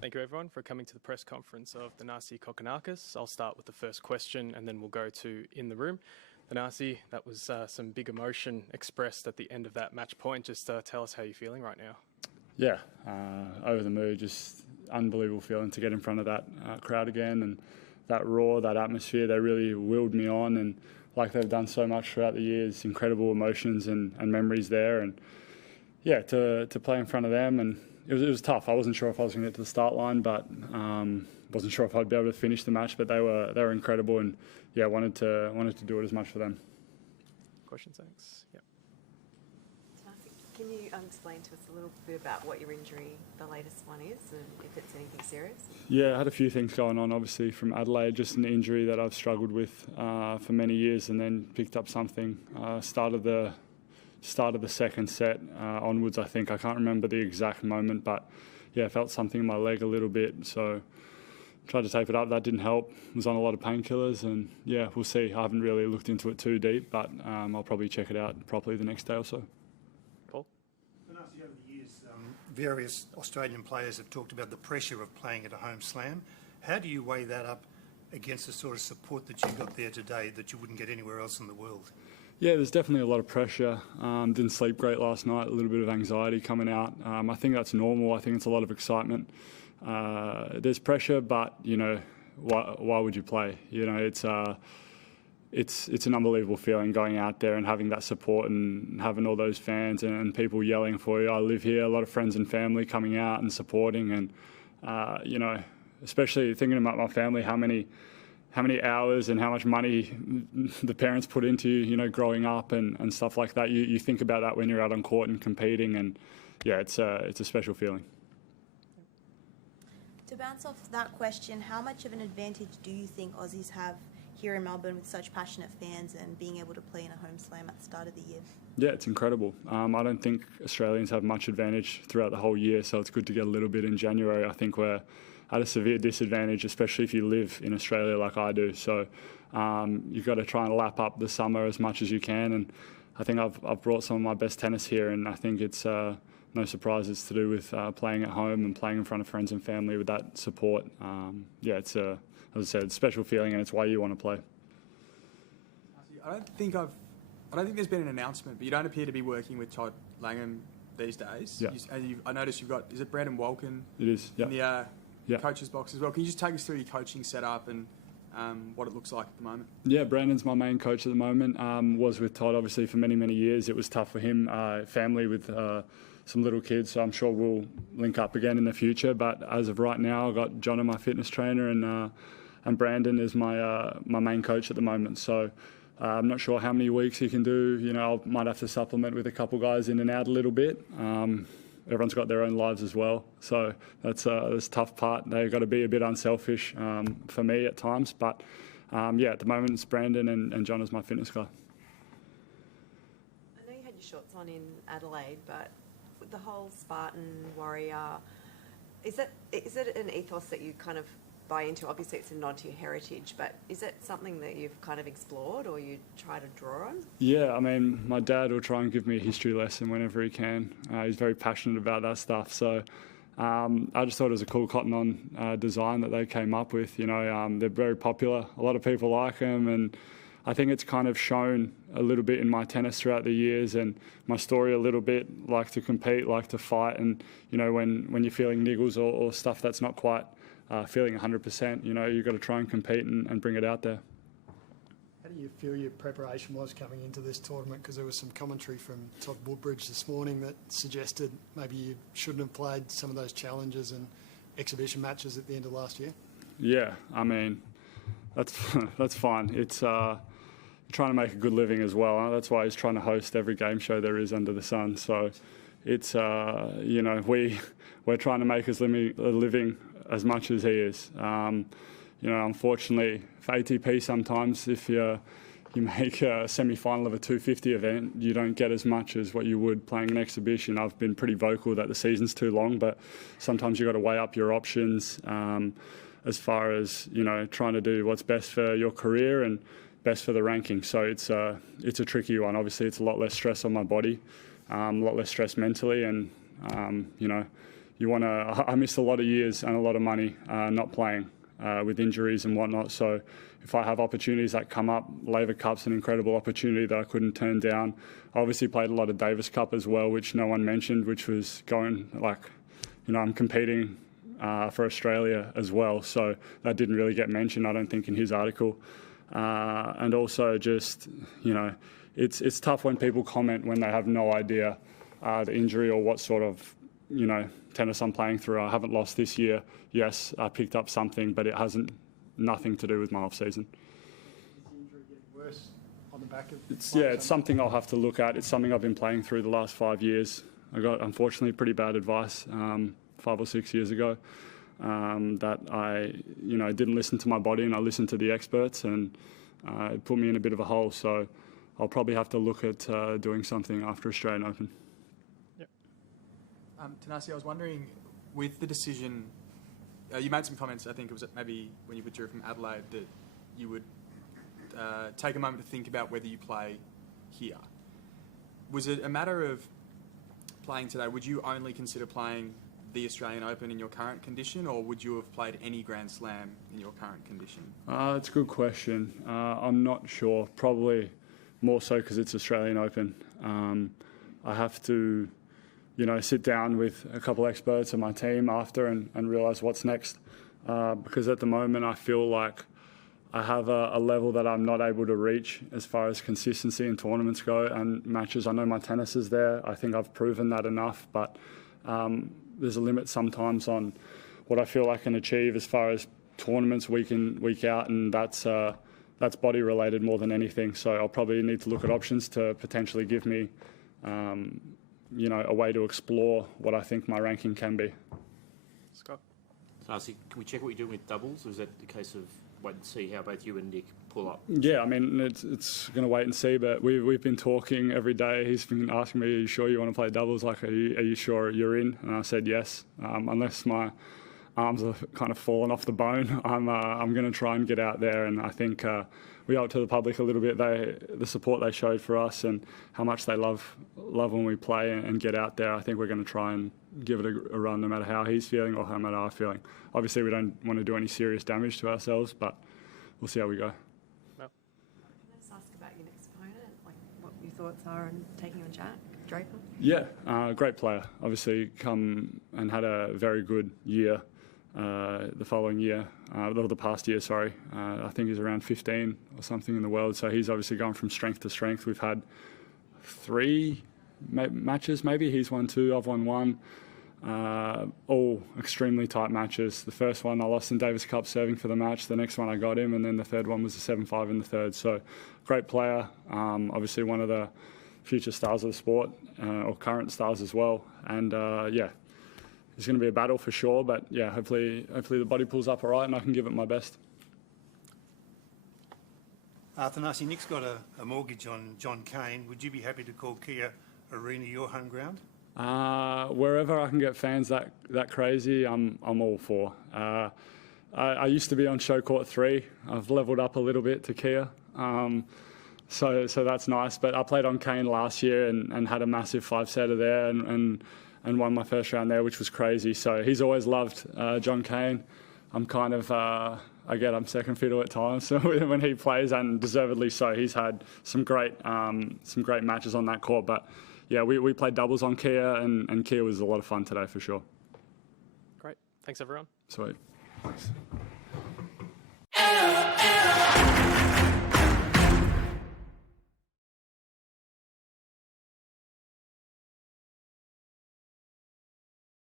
Thank you, everyone, for coming to the press conference of Thanasi Kokkinakis. I'll start with the first question and then we'll go to in the room. Thanasi, that was some big emotion expressed at the end of that match point. Just tell us how you're feeling right now. Yeah, over the moon, just unbelievable feeling to get in front of that crowd again, and that roar, that atmosphere, they really willed me on, and like they've done so much throughout the years, incredible emotions and memories there, and yeah, to play in front of them, and it was tough. I wasn't sure if I was going to get to the start line, but wasn't sure if I'd be able to finish the match. But they were incredible, and yeah, wanted to do it as much for them. Questions, thanks. Yep. Can you explain to us a little bit about what your injury, the latest one, is, and if it's anything serious? Yeah, I had a few things going on, obviously, from Adelaide, just an injury that I've struggled with for many years, and then picked up something. Started the second set onwards, I think. I can't remember the exact moment, but yeah, I felt something in my leg a little bit, so tried to tape it up. That didn't help. Was on a lot of painkillers, and yeah, we'll see. I haven't really looked into it too deep, but I'll probably check it out properly the next day or so. Paul? Thanasi, over the years, various Australian players have talked about the pressure of playing at a home slam. How do you weigh that up against the sort of support that you got there today that you wouldn't get anywhere else in the world? Yeah, there's definitely a lot of pressure. Didn't sleep great last night, a little bit of anxiety coming out. I think that's normal. I think it's a lot of excitement. There's pressure, but, you know, why would you play? You know, it's an unbelievable feeling going out there and having that support and having all those fans and people yelling for you. I live here, a lot of friends and family coming out and supporting, and, you know, especially thinking about my family, how many hours and how much money the parents put into you know, growing up and stuff like that. You think about that when you're out on court and competing, and yeah, it's a special feeling. To bounce off that question, how much of an advantage do you think Aussies have here in Melbourne with such passionate fans and being able to play in a home slam at the start of the year? Yeah, it's incredible. I don't think Australians have much advantage throughout the whole year, so it's good to get a little bit in January. I think we're at a severe disadvantage, especially if you live in Australia like I do. So you've got to try and lap up the summer as much as you can. And I think I've brought some of my best tennis here, and I think it's no surprises to do with playing at home and playing in front of friends and family with that support. Yeah, it's as I said, it's a special feeling, and it's why you want to play. I don't think there's been an announcement, but you don't appear to be working with Todd Langham these days. Yeah. I noticed you've got, is it Brandon Walken? It is, yeah. In the coach's box as well. Can you just take us through your coaching setup and what it looks like at the moment? Yeah, Brandon's my main coach at the moment. Was with Todd obviously for many, many years. It was tough for him, family with some little kids, so I'm sure we'll link up again in the future. But as of right now, I've got John, my fitness trainer, and Brandon is my main coach at the moment. So I'm not sure how many weeks he can do. You know, I might have to supplement with a couple guys in and out a little bit. Everyone's got their own lives as well, so that's the tough part. They've got to be a bit unselfish for me at times, but yeah, at the moment it's Brandon and John is my fitness guy. I know you had your shots on in Adelaide, but with the whole Spartan Warrior, is it an ethos that you kind of buy into? Obviously it's a nod to your heritage, but is it something that you've kind of explored or you try to draw on? Yeah, I mean, my dad will try and give me a history lesson whenever he can. He's very passionate about that stuff, so I just thought it was a cool cotton on design that they came up with. You know, they're very popular, a lot of people like them, and I think it's kind of shown a little bit in my tennis throughout the years and my story a little bit, like to compete, like to fight, and you know, when you're feeling niggles or stuff that's not quite feeling 100%, you know, you've got to try and compete and bring it out there. How do you feel your preparation was coming into this tournament? Because there was some commentary from Todd Woodbridge this morning that suggested maybe you shouldn't have played some of those challenges and exhibition matches at the end of last year. Yeah, I mean, that's fine. It's trying to make a good living as well. That's why he's trying to host every game show there is under the sun. So it's, you know, we're trying to make a living as much as he is. You know, unfortunately for ATP sometimes if you make a semi-final of a 250 event, you don't get as much as what you would playing an exhibition. I've been pretty vocal that the season's too long, but sometimes you've got to weigh up your options as far as, you know, trying to do what's best for your career and best for the ranking. So it's a tricky one. Obviously it's a lot less stress on my body, a lot less stress mentally, and you know, I missed a lot of years and a lot of money not playing with injuries and whatnot. So if I have opportunities that come up, Laver Cup's an incredible opportunity that I couldn't turn down. I obviously played a lot of Davis Cup as well, which no one mentioned, which was going I'm competing for Australia as well. So that didn't really get mentioned, I don't think, in his article. And also just, it's tough when people comment when they have no idea the injury or what sort of, tennis I'm playing through. I haven't lost this year. Yes, I picked up something, but it hasn't nothing to do with my off season. Is the injury getting worse on the back of? It's something I'll have to look at. It's something I've been playing through the last 5 years. I got, unfortunately, pretty bad advice 5 or 6 years ago that I, didn't listen to my body and I listened to the experts, and it put me in a bit of a hole. So I'll probably have to look at doing something after Australian Open. Thanasi, I was wondering, with the decision, you made some comments, I think it was maybe when you withdrew from Adelaide, that you would take a moment to think about whether you play here. Was it a matter of playing today? Would you only consider playing the Australian Open in your current condition, or would you have played any Grand Slam in your current condition? It's a good question. I'm not sure. Probably more so because it's Australian Open. I have to sit down with a couple experts on my team after and realise what's next. Because at the moment I feel like I have a level that I'm not able to reach as far as consistency in tournaments go and matches. I know my tennis is there. I think I've proven that enough, but there's a limit sometimes on what I feel I can achieve as far as tournaments week in, week out, and that's body related more than anything. So I'll probably need to look at options to potentially give me a way to explore what I think my ranking can be. Scott? Thanasi, can we check what you're doing with doubles, or is that the case of wait and see how both you and Nick pull up? Yeah, I mean, it's going to wait and see, but we've been talking every day. He's been asking me, are you sure you want to play doubles? Like, are you sure you're in? And I said yes. Unless my arms are kind of falling off the bone, I'm going to try and get out there, and I think we owe it to the public a little bit. The support they showed for us and how much they love when we play and get out there. I think we're going to try and give it a run, no matter how he's feeling or how I'm feeling. Obviously, we don't want to do any serious damage to ourselves, but we'll see how we go. Can I just ask about your next opponent, like what your thoughts are on taking on Jack Draper? Yeah, great player. Obviously, come and had a very good year. The following year, the past year, sorry. I think he's around 15 or something in the world. So he's obviously gone from strength to strength. We've had 3 matches, maybe. He's won 2, I've won 1. All extremely tight matches. The first one I lost in Davis Cup serving for the match. The next one I got him, and then the third one was a 7-5 in the third. So great player. Obviously one of the future stars of the sport, or current stars as well. And it's going to be a battle for sure, but yeah, hopefully the body pulls up all right and I can give it my best. Thanasi, Nick's got a mortgage on John Cain. Would you be happy to call Kia Arena your home ground? Wherever I can get fans that crazy, I'm all for. I used to be on Show Court 3. I've levelled up a little bit to Kia. So that's nice. But I played on Cain last year and had a massive 5-setter there and won my first round there, which was crazy. So he's always loved John Cain. I'm kind of, I'm second fiddle at times so when he plays, and deservedly so. He's had some great matches on that court. But yeah, we played doubles on Kia, and Kia was a lot of fun today for sure. Great. Thanks, everyone. Sweet. Thanks.